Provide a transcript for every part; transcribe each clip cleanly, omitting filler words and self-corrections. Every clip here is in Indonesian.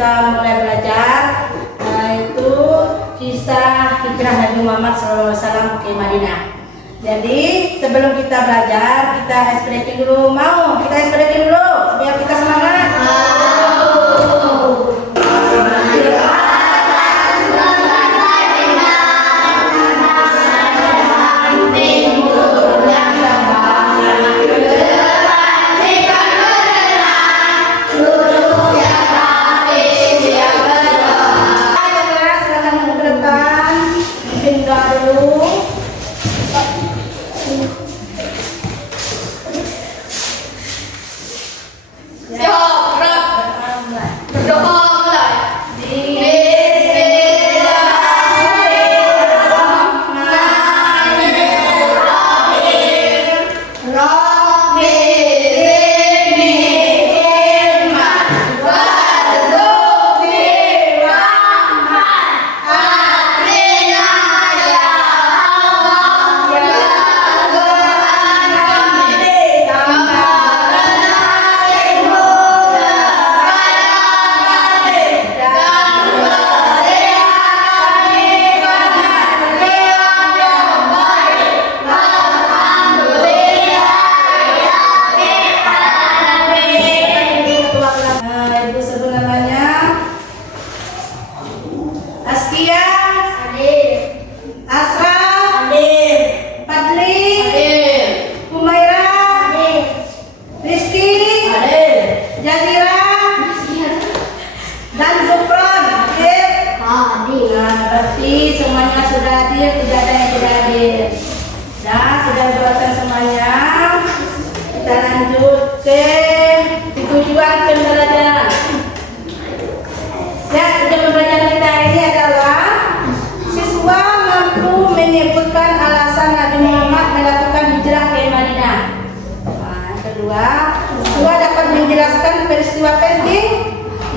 kita mulai belajar itu kisah hijrah Nabi Muhammad SAW ke Madinah. Jadi sebelum kita belajar, kita expression dulu. Mau kita expression dulu biar kita semangat. Semuanya sudah hadir, tidak ada yang tidak hadir. Nah, sudah dibuatkan semuanya. Kita lanjut ke tujuan pembelajaran. Ya, tujuan pembelajaran kita hari ini adalah siswa mampu menyebutkan alasan Nabi Muhammad melakukan hijrah ke Madinah. Nah, yang kedua, siswa dapat menjelaskan peristiwa penting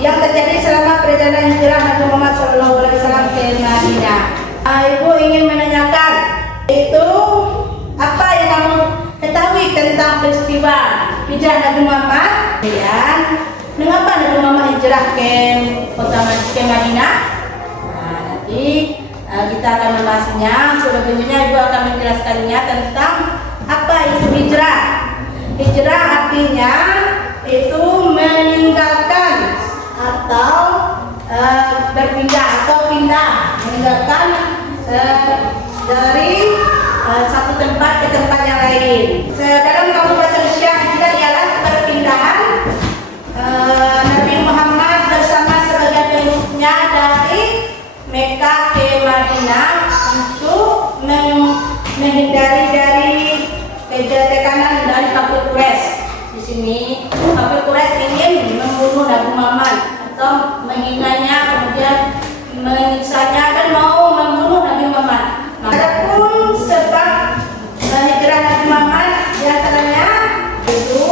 yang terjadi selama perjalanan hijrah Nabi Muhammad SAW ke Madinah. Ibu ingin menanyakan, itu apa yang kamu ketahui tentang peristiwa hijrah Nabi Muhammad? Dan mengapa Nabi Muhammad hijrah ke Madinah? Nah, nanti kita akan membahasnya. Sebelumnya Ibu akan menjelaskannya tentang apa itu hijrah. Hijrah artinya itu meninggalkan atau berpindah atau pindah, meninggalkan dari satu tempat ke tempat yang lain. Dalam kamu bahasa Indonesia, hijrah ialah perpindahan Nabi Muhammad bersama sebagian pengikutnya dari Mekah ke Madinah untuk menghindari dari tekanan dari kafir Quraisy. Di sini kafir Quraisy ingin membunuh Nabi Muhammad atau menghinanya, kemudian menyiksanya dan mau membunuh Nabi Muhammad. Adapun sebab hijrah Nabi Muhammad diantaranya itu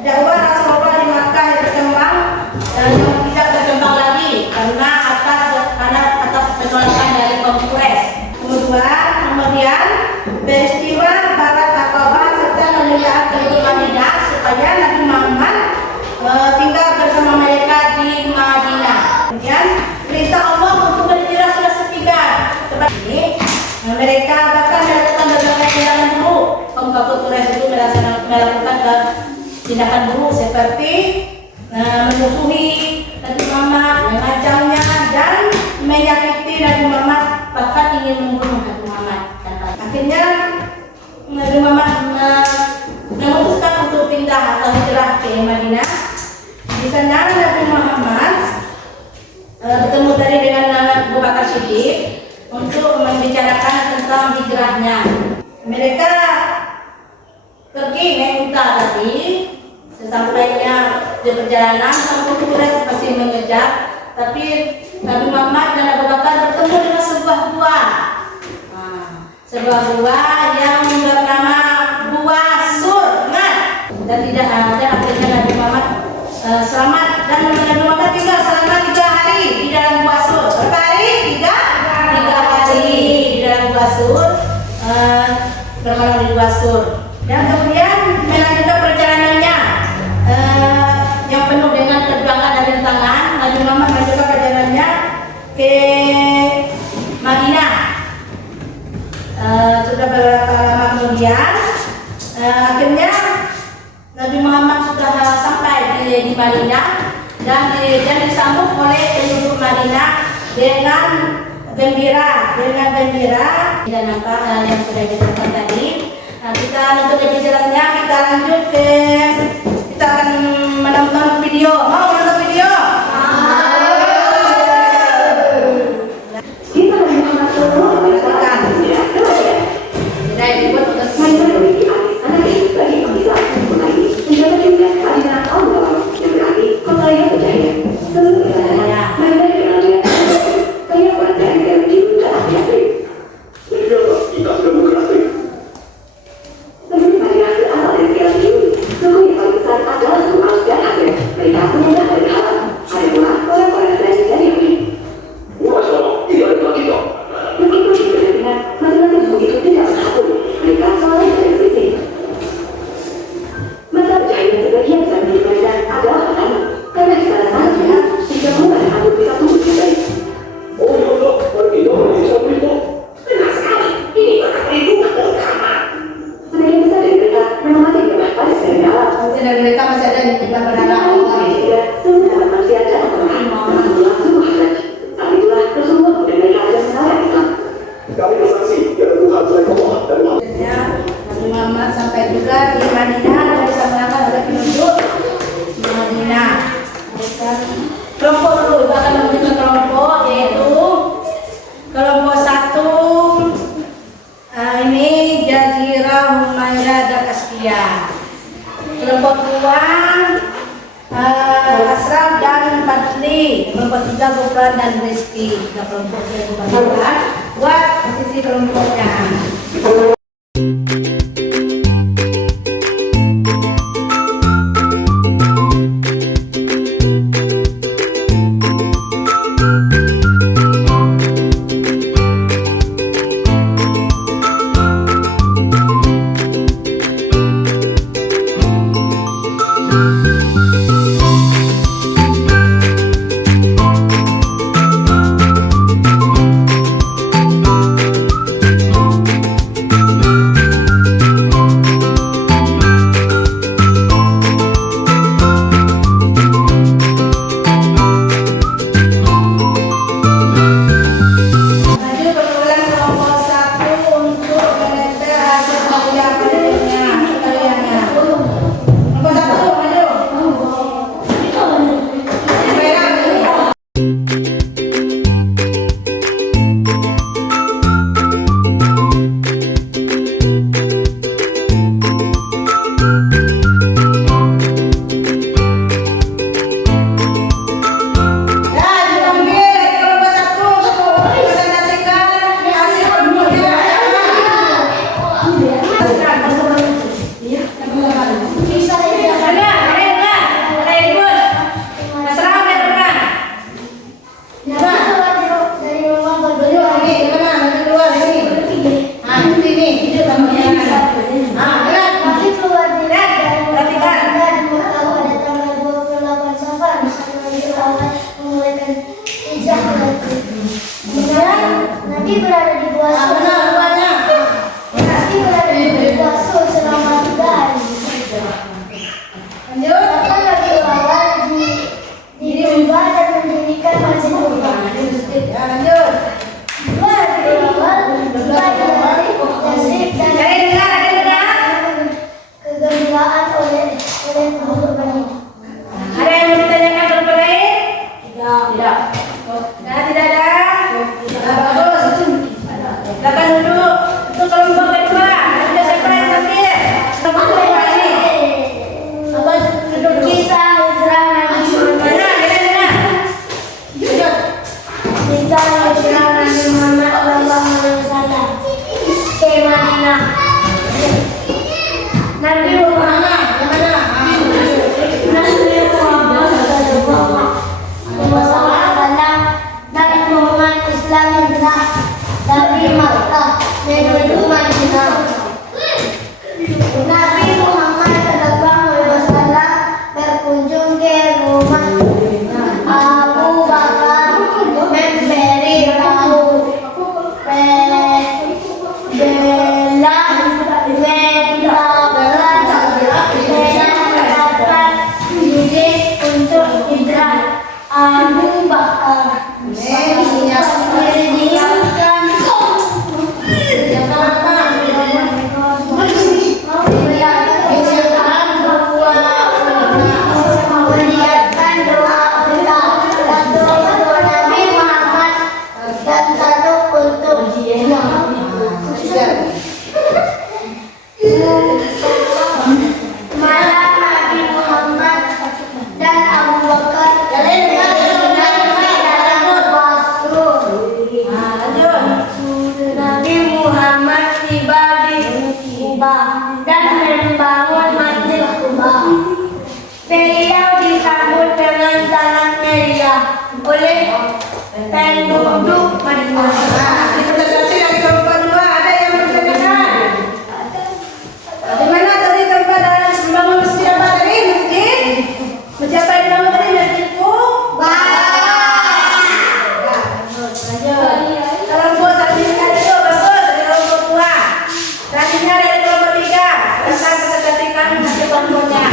dakwah Rasulullah di Makkah yang berkembang dan yang tidak berkembang lagi karena atas penolakan dari kaum Quraisy. Kemudian peristiwa Barat Aqabah serta menyediakan penduduk Madinah supaya Nabi Muhammad tinggal bersama mereka di Madinah. Kemudian perintah Allah untuk berhijrah sudah setiga tempat ini. Mereka bahkan melakukan berbagai tindakan buruk. Kaum kafir Quraisy itu melakukan tindakan buruk seperti memusuhi Nabi Muhammad, mengancamnya dan menyakiti Nabi Muhammad, bahkan ingin membunuh Nabi Muhammad. Akhirnya Nabi Muhammad memutuskan untuk pindah atau hijrah ke Madinah. Di sana Nabi Muhammad bertemu tadi dengan Abu Bakar Siddiq untuk membicarakan tentang hijrahnya. Mereka pergi naik unta tadi. Sesampainya di perjalanan, kaum Quraisy masih mengejar, tapi Nabi Muhammad dan Abu Bakar bertemu dengan sebuah gua. Sebuah gua yang bernama Gua Sur. Dan tidak ada, akhirnya Nabi Muhammad selamat dan Nabi Muhammad tinggal selama 3 hari di dalam Gua Sur. Berapa hari? 3 hari di dalam Gua Sur, bermalam di Gua Sur. Dan kemudian melanjutkan perjalanannya yang penuh dengan perjuangan dan rintangan. Nabi Muhammad di Madinah dan disambut oleh penduduk Madinah dengan gembira dan apa yang sudah dijelaskan tadi. Nah, kita untuk lebih jelasnya kita lanjut kita akan menonton video. Mau menonton video? Kelompok dulu, akan memberikan kelompok yaitu kelompok 1 ini Jazirah Humairah dan Askia. Kelompok 2 Asraf dan Fadli. Kelompok 3 Gufran dan Rizky. Kelompok yang dibagikan buat posisi kelompoknya. Nanti berada di bawah selama 3 hari. Akan bagi ulama dirubah dan mendirikan masjid Quba. Dua hari awal dari Yazid dan kegembiraan oleh penduduk Madinah. Ada yang mau ditanyakan kepada lain? Tidak. Nah, tidak ada. Bagus. Silakan duduk. Itu kelompok kedua. Ada siapa yang hadir? Kelompok kedua ini. Apa duduk? Kisah hijrah Nabi Muhammad. Kisah hijrah Nabi Muhammad sallallahu alaihi wasallam ke Madinah. Nabi Muhammad Nabi Muhammad Abu Bakar. Malam Nabi Muhammad dan Abu Bakar Nabi Muhammad tiba di Kubah dan membangun Masjid Kubah. Beliau disambut dengan salam meriah oleh penduduk Madinah. Presentasi dari kelompok 2 ada yang bertanyakan? Di mana tadi tempat dalam membangun masjid apa tadi? Masjid? Masjid apa yang dibangun tadi? Masjid Kubah. Lanjut. Kelompok satu ini ada itu bagus dari kelompok 2. Selanjutnya dari kelompok 3. Tentang presentasi kami masih kelompoknya.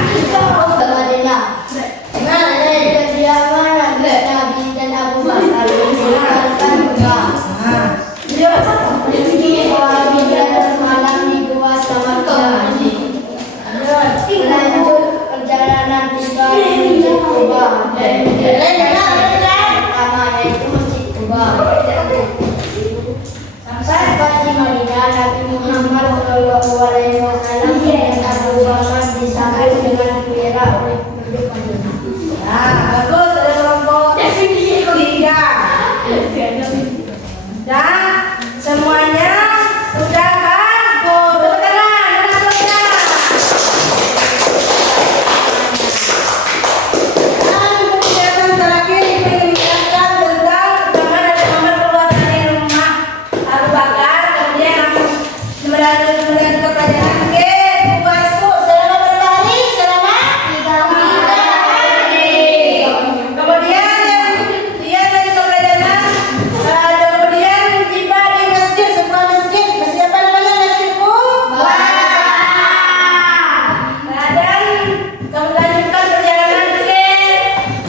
Kediaman Nabi dan Abu Bakar meninggalkan Kubah. Malam di gua selama 3 hari. Lanjut perjalanan kita menuju Kubah dan pertama yaitu Masjid Kubah. Sampai di Madinah, Nabi Muhammad SAW dan Abu Bakar disambut dengan gembira oleh penduduk Madinah. Bagus dari kelompok 3. Dan semuanya sudah bagus. Tepuk tangan, mana suaranya? Dan kegiatan terakhir ingin menjelaskan tentang bagaimana Nabi Muhammad keluar dari rumah Abu Bakar, kemudian melanjut ke kerajaan ke Kubasu selama berapa hari? Selama 3 hari. Kemudian dia dari kerajaan kemudian tiba di masjid, sebuah masjid. Masjid apa namanya? Masjid Kubah. Dan melanjutkan perjalanan ke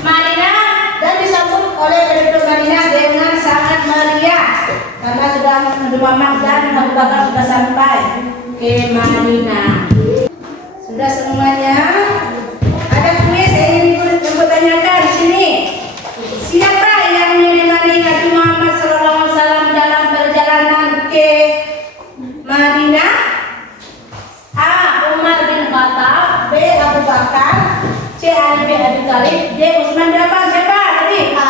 Madinah dan disambut oleh penduduk Madinah dengan sangat meriah karena sudah Nabi Muhammad dan Abu Bakar sudah sampai ke Madinah. Sudah semuanya. Ada kuis yang ingin bertanyakan di sini. Siapa yang menemani Nabi Muhammad SAW dalam perjalanan ke Madinah? A. Umar bin Khattab, B. Abu Bakar, C. Ali bin Abi Thalib, D. Utsman bin Affan. Siapa tadi? A.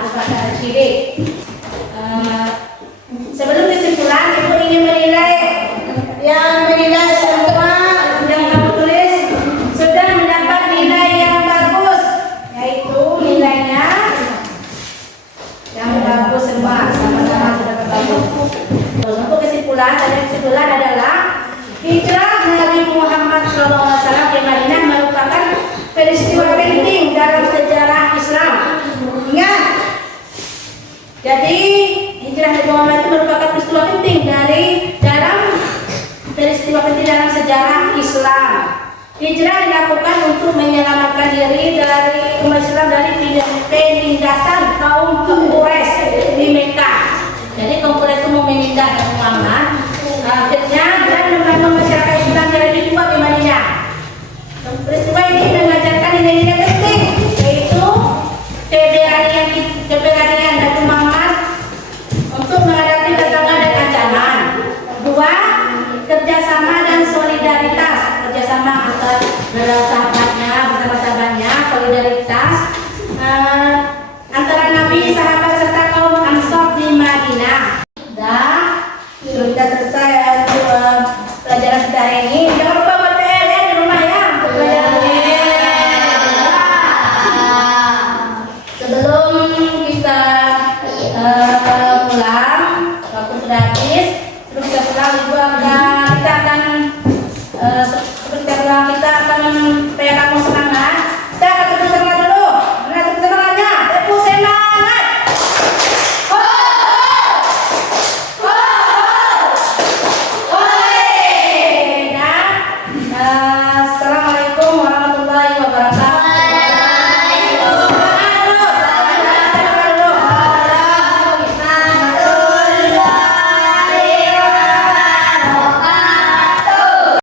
Abu Bakar Siddiq. Sebelum kesimpulan, ibu ingin menilai semua yang kamu tulis sudah mendapat nilai yang bagus, yaitu nilainya yang bagus semua, sama-sama sudah bagus. Untuk kesimpulan adalah hijrah Nabi Muhammad SAW ke Madinah merupakan peristiwa penting dalam sejarah Islam. Ingat, jadi hijrah Nabi Muhammad itu merupakan peristiwa penting dalam sejarah Islam. Hijrah dilakukan untuk menyelamatkan diri dari umat Islam dari penindasan kaum Quraisy di Mekah. Jadi kaum Quraisy itu mau menindas Nabi Muhammad, akhirnya dan membangun masyarakat Islam yang lebih kuat di Madinah. Peristiwa ini mengajarkan nilai-nilai penting, yaitu keberanian Nabi Muhammad untuk menghadapi tantangan dan ancaman. 2. Kerjasama dan solidaritas, kerjasama antara sahabatnya, solidaritas antara Nabi, sahabat serta kaum Ansor di Madinah. Dan sudah selesai pelajaran kita hari ini. Jangan lupa buat PR ya di rumah ya untuk pelajaran ini. Sebelum kita pulang, waktu sudah habis. Sebelum kita pulang, kita akan PR